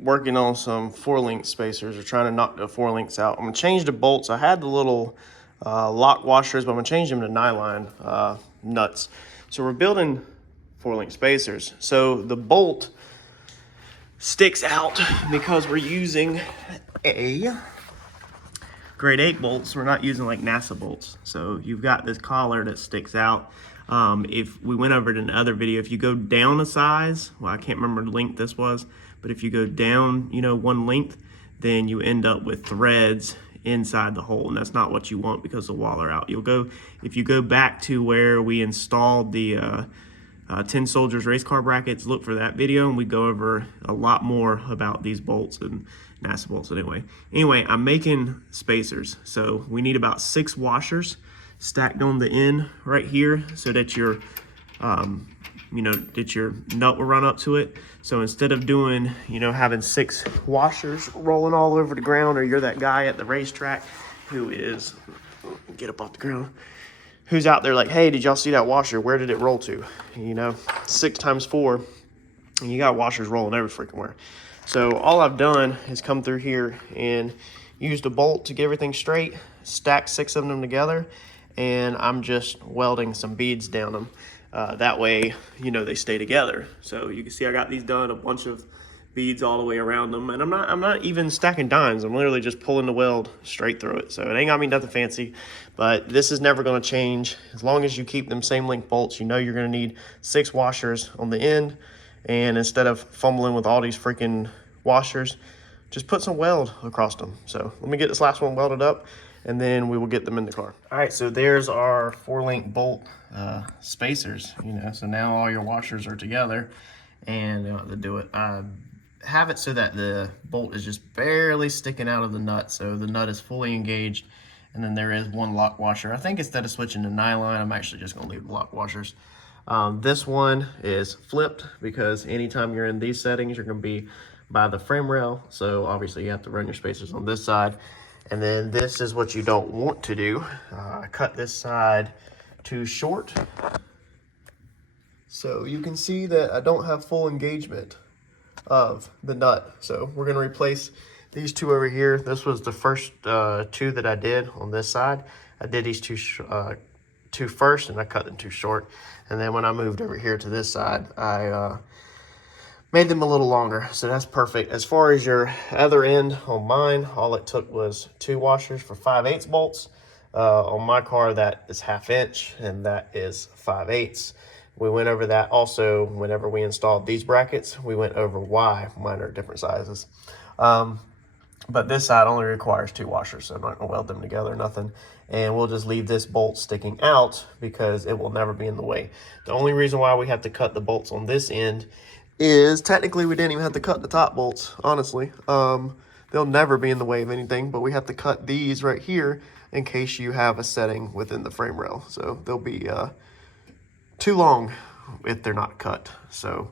working on some 4-link spacers, or trying to knock the 4 links out. I'm gonna change the bolts. I had the little lock washers, but I'm gonna change them to nylon nuts. So we're building 4-link spacers. So the bolt sticks out because we're using a grade 8 bolts. We're not using like NASA bolts. So you've got this collar that sticks out. If we went over it in the other video, if you go down a size, well, I can't remember the length this was, but if you go down, you know, 1 length, then you end up with threads inside the hole, and that's not what you want because the wall are out. If you go back to where we installed the 10 Soldiers race car brackets, look for that video, and we go over a lot more about these bolts and NASA bolts. Anyway, I'm making spacers, so we need about 6 washers stacked on the end right here, so that your that your nut will run up to it. So instead of doing, having 6 washers rolling all over the ground, or you're that guy at the racetrack who is, get up off the ground, who's out there like, hey, did y'all see that washer? Where did it roll to? 6 times 4, and you got washers rolling every freaking where. So all I've done is come through here and used a bolt to get everything straight, stack 6 of them together, and I'm just welding some beads down them. That way, they stay together. So you can see I got these done, a bunch of beads all the way around them, and I'm not even stacking dimes. I'm literally just pulling the weld straight through it. So it ain't got me nothing fancy, but this is never going to change. As long as you keep them same length bolts, you're going to need 6 washers on the end, and instead of fumbling with all these freaking washers, just put some weld across them. So let me get this last one welded up, and then we will get them in the car. All right, so there's our 4-link bolt spacers, so now all your washers are together, and to do it, have it so that the bolt is just barely sticking out of the nut, so the nut is fully engaged, and then there is 1 lock washer. I think instead of switching to nylon, I'm actually just gonna leave the lock washers. This one is flipped because anytime you're in these settings, you're gonna be by the frame rail, so obviously you have to run your spacers on this side. And then this is what you don't want to do. Cut this side too short. So you can see that I don't have full engagement of the nut. So we're gonna replace these 2 over here. This was the first 2 that I did on this side. I did these 2 first, and I cut them too short. And then when I moved over here to this side, I made them a little longer, so that's perfect. As far as your other end on mine, all it took was 2 washers for 5/8 bolts. On my car, that is 1/2 inch, and that is 5/8. We went over that also whenever we installed these brackets. We went over why mine are different sizes. But this side only requires 2 washers, so I'm not gonna weld them together, nothing. And we'll just leave this bolt sticking out because it will never be in the way. The only reason why we have to cut the bolts on this end is technically we didn't even have to cut the top bolts, honestly. They'll never be in the way of anything, but we have to cut these right here in case you have a setting within the frame rail. So they'll be too long if they're not cut. So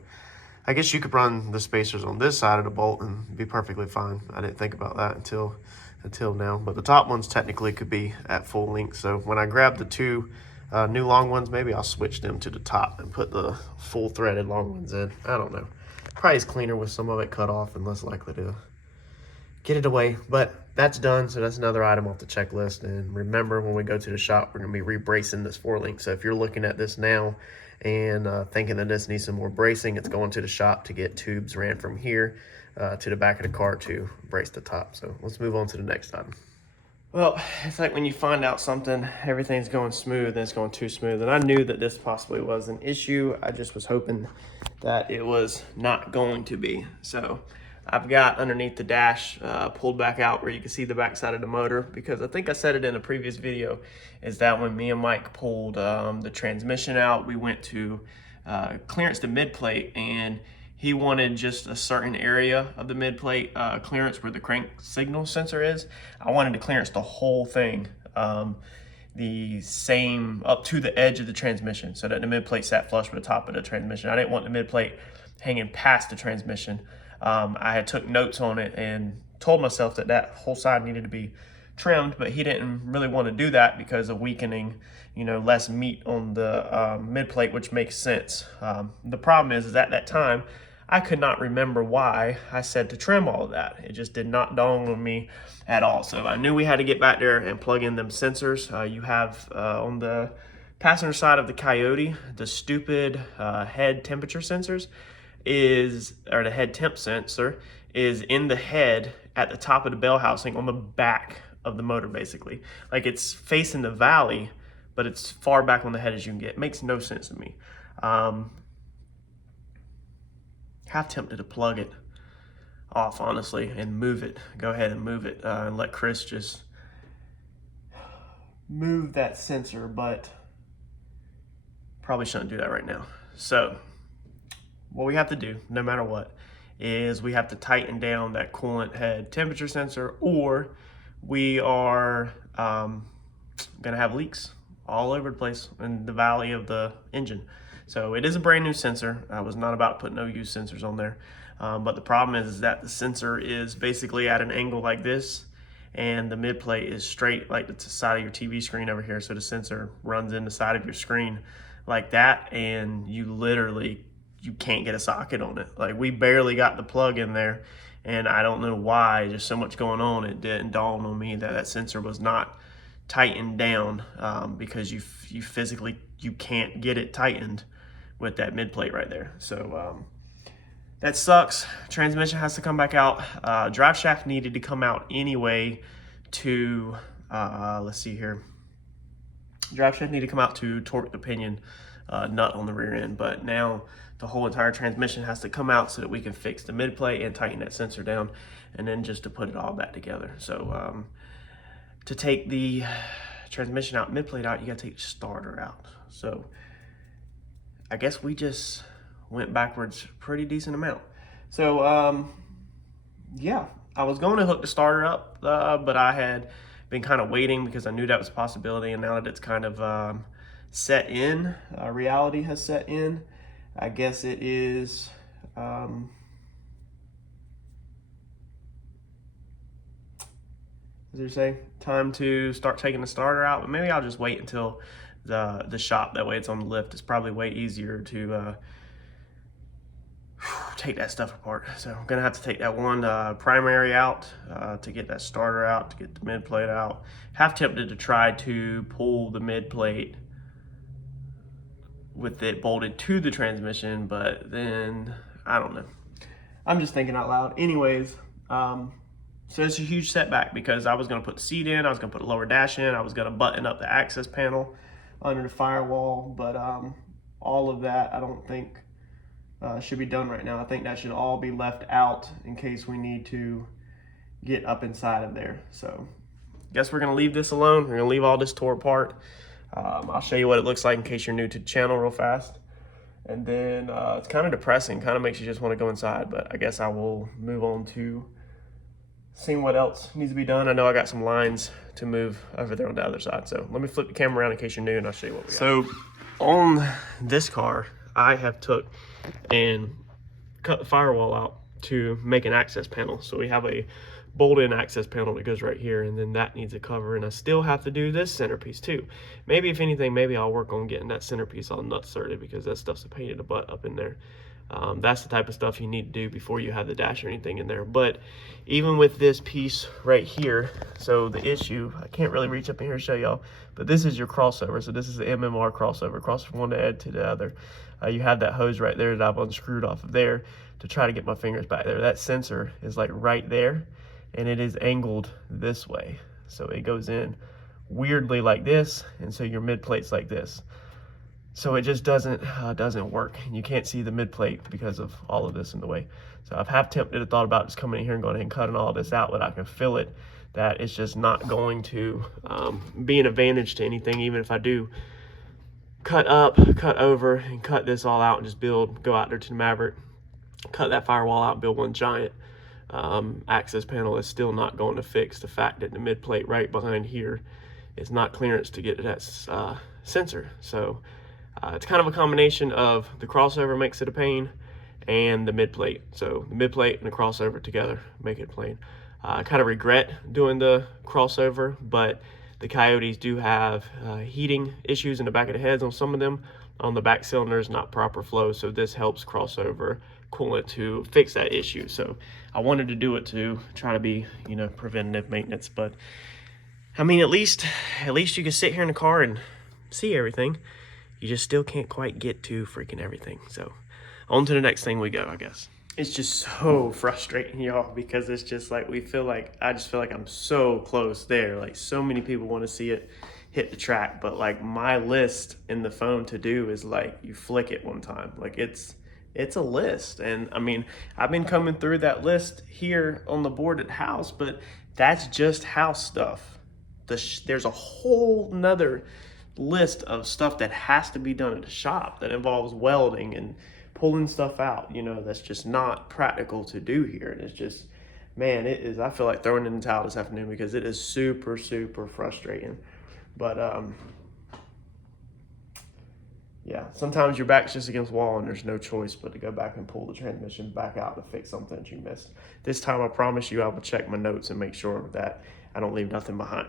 I guess you could run the spacers on this side of the bolt and be perfectly fine. I didn't think about that until now, but the top ones technically could be at full length. So when I grab the 2 new long ones, maybe I'll switch them to the top and put the full threaded long ones in. I don't know. Probably is cleaner with some of it cut off and less likely to get it away. But that's done, so that's another item off the checklist. And remember, when we go to the shop, we're gonna be rebracing this 4-link. So if you're looking at this now and thinking that this needs some more bracing, it's going to the shop to get tubes ran from here to the back of the car to brace the top. So let's move on to the next item. Well, it's like when you find out something, everything's going smooth and it's going too smooth. And I knew that this possibly was an issue. I just was hoping that it was not going to be. So I've got underneath the dash pulled back out where you can see the back side of the motor, because I think I said it in a previous video, is that when me and Mike pulled the transmission out, we went to clearance the mid plate, and he wanted just a certain area of the mid plate clearance where the crank signal sensor is. I wanted to clearance the whole thing, the same up to the edge of the transmission, so that the mid plate sat flush with the top of the transmission. I didn't want the mid plate hanging past the transmission. I had took notes on it and told myself that that whole side needed to be trimmed, but he didn't really want to do that because of weakening, less meat on the mid plate, which makes sense. The problem is at that time, I could not remember why I said to trim all of that. It just did not dawn on me at all. So I knew we had to get back there and plug in them sensors. You have on the passenger side of the Coyote, the stupid head temperature sensors or the head temp sensor is in the head at the top of the bell housing on the back of the motor, basically. Like it's facing the valley, but it's far back on the head as you can get. It makes no sense to me. Half tempted to plug it off, honestly, and move it. Go ahead and move it and let Chris just move that sensor, but probably shouldn't do that right now. So what we have to do, no matter what, is we have to tighten down that coolant head temperature sensor, or we are gonna have leaks all over the place in the valley of the engine. So it is a brand new sensor. I was not about to put no use sensors on there. But the problem is that the sensor is basically at an angle like this, and the mid plate is straight like the side of your TV screen over here. So the sensor runs in the side of your screen like that, and you can't get a socket on it. Like we barely got the plug in there, and I don't know why, just so much going on. It didn't dawn on me that sensor was not tightened down because you physically, you can't get it tightened with that mid plate right there. So that sucks. Transmission has to come back out. Drive shaft needed to come out anyway to, let's see here. Drive shaft needed to come out to torque the pinion nut on the rear end, but now the whole entire transmission has to come out so that we can fix the mid plate and tighten that sensor down, and then just to put it all back together. So to take the transmission out, mid plate out, you gotta take the starter out. So I guess we just went backwards pretty decent amount. So yeah, I was going to hook the starter up, but I had been kind of waiting because I knew that was a possibility, and now that it's kind of set in, reality has set in, I guess it is as you say, time to start taking the starter out. But maybe I'll just wait until the shop, that way it's on the lift. It's probably way easier to take that stuff apart. So I'm gonna have to take that one primary out to get that starter out, to get the mid plate out. Half tempted to try to pull the mid plate with it bolted to the transmission, but then I don't know. I'm just thinking out loud. Anyways, so it's a huge setback because I was gonna put the seat in, I was gonna put a lower dash in, I was gonna button up the access panel under the firewall, but all of that I don't think should be done right now. I think that should all be left out in case we need to get up inside of there. So guess we're gonna leave this alone. We're gonna leave all this tore apart. I'll show you what it looks like in case you're new to the channel real fast. And then it's kind of depressing, kind of makes you just want to go inside, but I guess I will move on to seeing what else needs to be done. I know I got some lines to move over there on the other side. So let me flip the camera around in case you're new and I'll show you what we got. So on this car, I have took and cut the firewall out to make an access panel. So we have a bolt-in access panel that goes right here, and then that needs a cover, and I still have to do this centerpiece too. Maybe if anything, maybe I'll work on getting that centerpiece all nut certed, because that stuff's a pain in the butt up in there. That's the type of stuff you need to do before you have the dash or anything in there. But even with this piece right here, so the issue, I can't really reach up in here and show y'all, but this is your crossover. So this is the MMR crossover, cross from one end to the other. You have that hose right there that I've unscrewed off of there to try to get my fingers back there. That sensor is like right there, and it is angled this way. So it goes in weirdly like this, and so your mid plate's like this. So it just doesn't work. You can't see the mid plate because of all of this in the way. So I've half tempted, thought about just coming in here and going ahead and cutting all this out, but I can feel it that it's just not going to be an advantage to anything, even if I do cut up, cut over, and cut this all out and just go out there to the Maverick, cut that firewall out, build one giant access panel. Is still not going to fix the fact that the mid plate right behind here is not clearance to get to that sensor. So it's kind of a combination of the crossover makes it a pain and the mid plate. So the mid plate and the crossover together make it plain. I kind of regret doing the crossover, but the Coyotes do have heating issues in the back of the heads on some of them. On the back cylinders, not proper flow, so this helps crossover coolant to fix that issue. So I wanted to do it to try to be, you know, preventative maintenance. But I mean, at least you can sit here in the car and see everything. You just still can't quite get to freaking everything. So on to the next thing we go, I guess. It's just so frustrating, y'all, because it's just like I just feel like I'm so close there. Like, so many people want to see it hit the track, but like my list in the phone to do is like you flick it one time. Like it's a list. And I mean, I've been coming through that list here on the board at the house, but that's just house stuff. There's a whole nother list of stuff that has to be done at the shop that involves welding and pulling stuff out, you know, that's just not practical to do here. And it's just, man, it is, I feel like throwing in the towel this afternoon because it is super, super frustrating. But yeah, sometimes your back's just against the wall and there's no choice but to go back and pull the transmission back out to fix something that you missed. This time I promise you I will check my notes and make sure that I don't leave nothing behind.